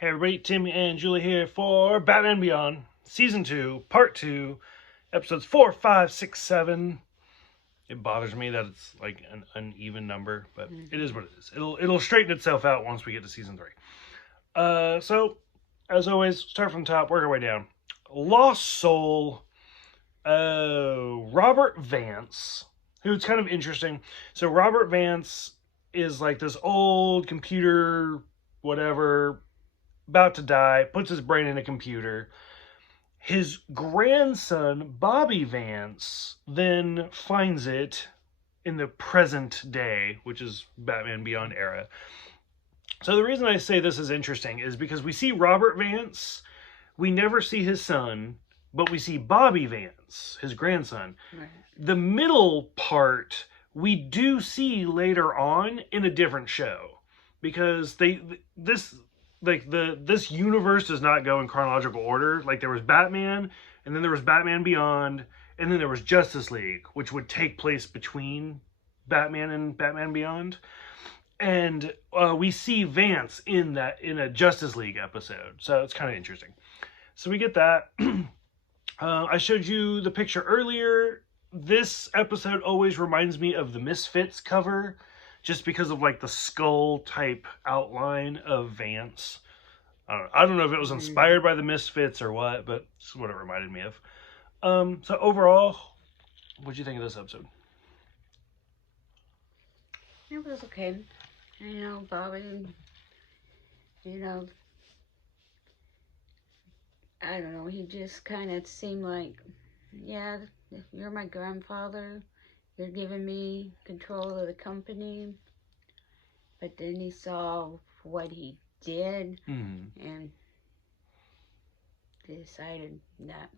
Hey everybody, Timmy and Julie here for Batman Beyond, Season 2, Part 2, Episodes 4, 5, 6, 7. It bothers me that it's like an uneven number, but it is what it is. It'll straighten itself out once we get to Season 3. So, as always, start from the top, work our way down. Lost Soul, Robert Vance, who's kind of interesting. So Robert Vance is like this old computer, whatever, about to die, puts his brain in a computer. His grandson, Bobby Vance, then finds it in the present day, which is Batman Beyond era. So the reason I say this is interesting is because we see Robert Vance, we never see his son, but we see Bobby Vance, his grandson. Right. The middle part we do see later on in a different show, because this universe does not go in chronological order. Like, there was Batman, and then there was Batman Beyond, and then there was Justice League, which would take place between Batman and Batman Beyond. And we see Vance in a Justice League episode, so it's kind of interesting. So we get that. I showed you the picture earlier. This episode always reminds me of the Misfits cover, just because of like the skull type outline of Vance. I don't know if it was inspired by the Misfits or what, but it's what it reminded me of. So overall, what'd you think of this episode? It was okay. Bobby, I don't know, he just kind of seemed like, yeah, if you're my grandfather, you're giving me control of the company. But then he saw what he did and decided that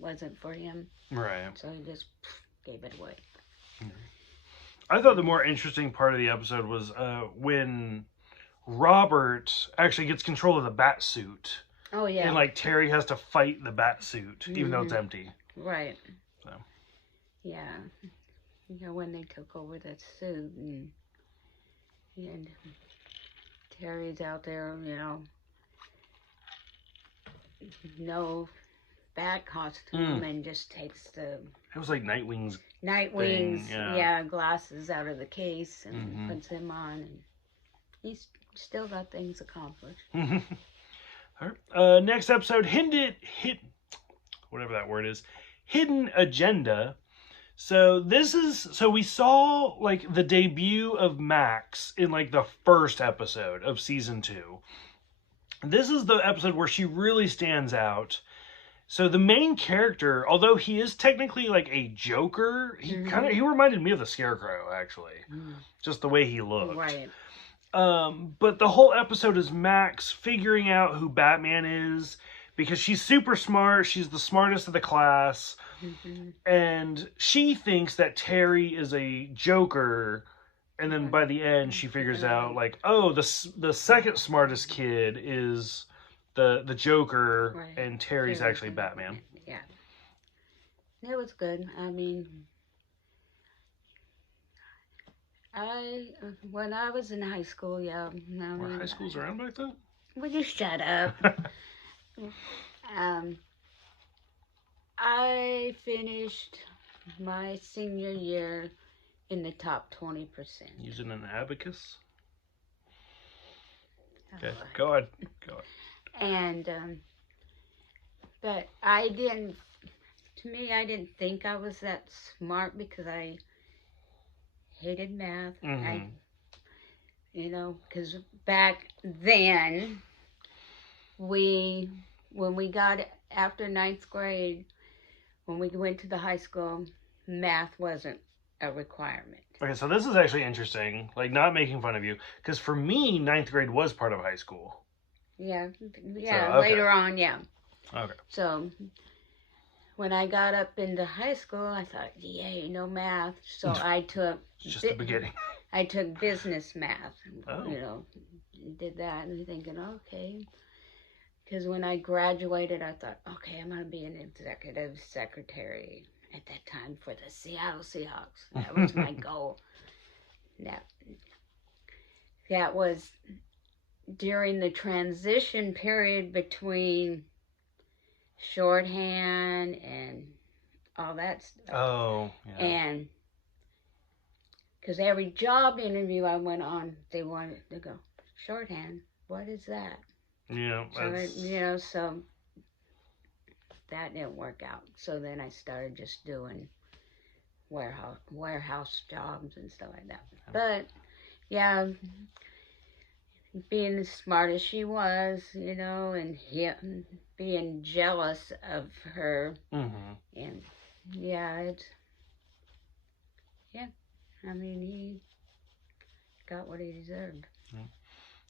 wasn't for him. Right. So he just gave it away. I thought the more interesting part of the episode was when Robert actually gets control of the bat suit. Oh, yeah. And like Terry has to fight the bat suit, even though it's empty. Right. So. Yeah. When they took over that suit and Terry's out there, no bat costume and just takes the... It was like Nightwing's thing, yeah, glasses out of the case and puts them on, and he's still got things accomplished. All right. Next episode, whatever that word is, Hidden Agenda. So we saw like the debut of Max in like the first episode of season 2. This is the episode where she really stands out. So the main character, although he is technically like a Joker, he reminded me of the Scarecrow, actually. Just the way he looked. Right. But the whole episode is Max figuring out who Batman is, because she's super smart. She's the smartest of the class. And she thinks that Terry is a Joker. And then by the end, she figures out, like, oh, the second smartest kid is the Joker, right, and Terry's actually Batman. Yeah. It was good. I mean, when I was in high school, Were high schools around back then? Will you shut up? I finished my senior year in the top 20%. Using an abacus? Okay, go on. And, but I didn't think I was that smart because I hated math. Because back then, when we got after 9th grade, when we went to the high school, math wasn't a requirement. Okay, so this is actually interesting, like not making fun of you, because for me, 9th grade was part of high school. Yeah, So, later on, yeah. Okay. So, when I got up into high school, I thought, yay, no math. So I took... Just the beginning. I took business math. Oh. Did that and thinking, okay. Because when I graduated, I thought, okay, I'm going to be an executive secretary at that time for the Seattle Seahawks. That was my goal. That was during the transition period between shorthand and all that stuff. Oh, yeah. And because every job interview I went on, they wanted to go, shorthand, what is that? Yeah, So, so that didn't work out. So then I started just doing warehouse jobs and stuff like that. But yeah, being as smart as she was, and being jealous of her, and I mean, he got what he deserved.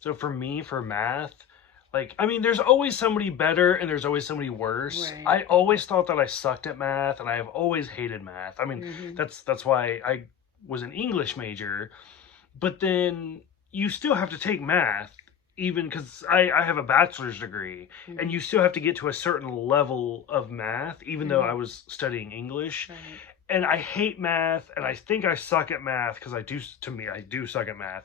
So for me, for math, like, I mean, there's always somebody better and there's always somebody worse. Right. I always thought that I sucked at math, and I have always hated math. I mean, that's why I was an English major. But then you still have to take math, even because I have a bachelor's degree, and you still have to get to a certain level of math, even though I was studying English. Right. And I hate math, and I think I suck at math because I do suck at math.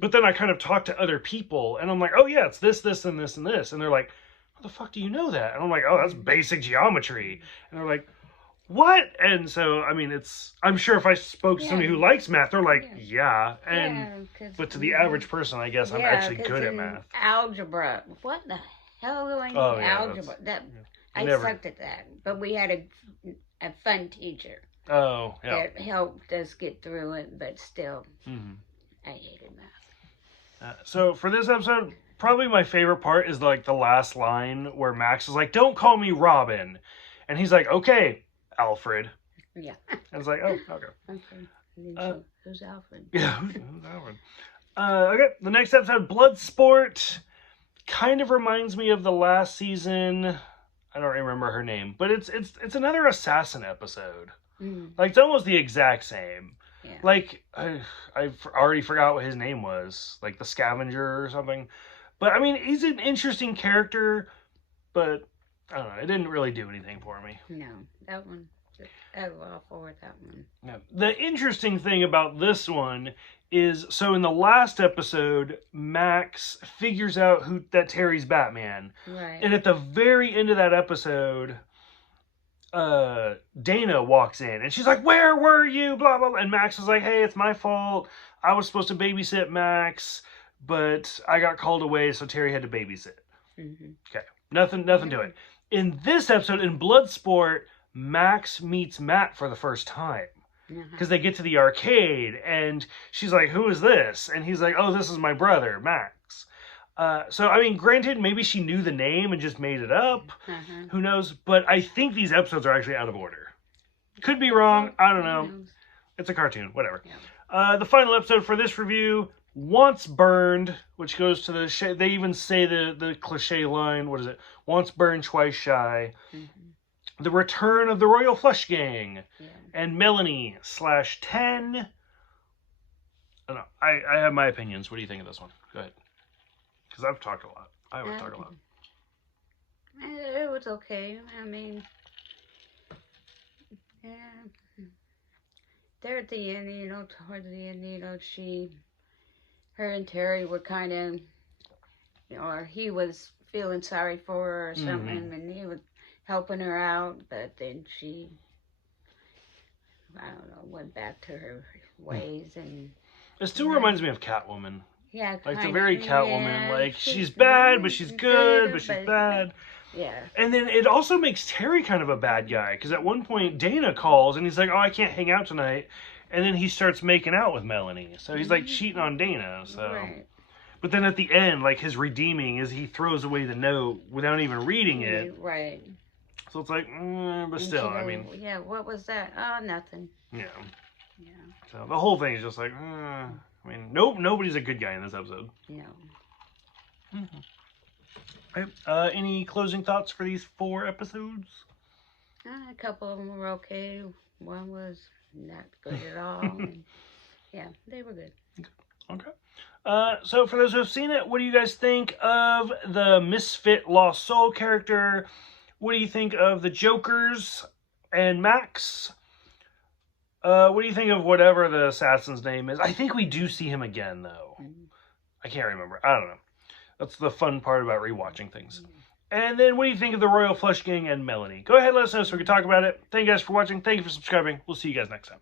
But then I kind of talk to other people, and I'm like, oh yeah, it's this, this, and this, and this. And they're like, how the fuck do you know that? And I'm like, oh, that's basic geometry. And they're like, what? And so, I mean, I'm sure if I spoke to somebody who likes math, they're like, yeah. But to the average person, I guess I'm actually good at math. Algebra. What the hell do I need algebra? I sucked at that. But we had a fun teacher. Oh, yeah. That helped us get through it, but still, I hated math. So for this episode, probably my favorite part is like the last line where Max is like, "Don't call me Robin," and he's like, "Okay, Alfred." Yeah. I was like, "Oh, okay." Okay. Who's Alfred? Yeah, who's Alfred? Okay, the next episode, Bloodsport, kind of reminds me of the last season. I don't remember her name, but it's another assassin episode. Like, it's almost the exact same. Yeah. Like, I've already forgot what his name was. Like, the Scavenger or something. But, I mean, he's an interesting character, but, I don't know, it didn't really do anything for me. No, that one, I was all for that one. Yeah. The interesting thing about this one is, so in the last episode, Max figures out that Terry's Batman. Right. And at the very end of that episode, Dana walks in and she's like, "Where were you?" Blah, blah, blah. And Max is like, "Hey, it's my fault. I was supposed to babysit Max, but I got called away, so Terry had to babysit." Okay. Nothing to it. In this episode, in Bloodsport, Max meets Matt for the first time. Because they get to the arcade and she's like, "Who is this?" And he's like, "Oh, this is my brother, Max." So, I mean, granted, maybe she knew the name and just made it up. Who knows? But I think these episodes are actually out of order. Could be wrong. I don't know. It's a cartoon. Whatever. Yeah. The final episode for this review, Once Burned, which goes to they even say the cliche line, what is it? Once burned, twice shy. The return of the Royal Flush Gang. Yeah. And Melanie /10. I don't know. I have my opinions. What do you think of this one? Go ahead. Because I've talked a lot. I always talk a lot. It was okay. I mean, yeah. There at the end, towards the end, her and Terry were kind of, or he was feeling sorry for her or something, and he was helping her out, but then she, I don't know, went back to her ways. And it still reminds me of Catwoman. Yeah, like it's a very Catwoman. Yeah, like she's bad, but she's good, but she's bad. Yeah. And then it also makes Terry kind of a bad guy, because at one point Dana calls and he's like, "Oh, I can't hang out tonight," and then he starts making out with Melanie. So he's like cheating on Dana. So, right. But then at the end, like his redeeming is he throws away the note without even reading it. Right. So it's like, but still, I mean. Yeah. What was that? Oh, nothing. Yeah. Yeah. So the whole thing is just like, I mean, nobody's a good guy in this episode. No. Okay. Any closing thoughts for these 4 episodes? A couple of them were okay. One was not good at all. And yeah, they were good. Okay. So for those who have seen it, what do you guys think of the Misfit Lost Soul character? What do you think of the Jokers and Max? What do you think of whatever the assassin's name is? I think we do see him again, though. I can't remember. I don't know. That's the fun part about rewatching things. And then what do you think of the Royal Flush Gang and Melanie? Go ahead, let us know so we can talk about it. Thank you guys for watching. Thank you for subscribing. We'll see you guys next time.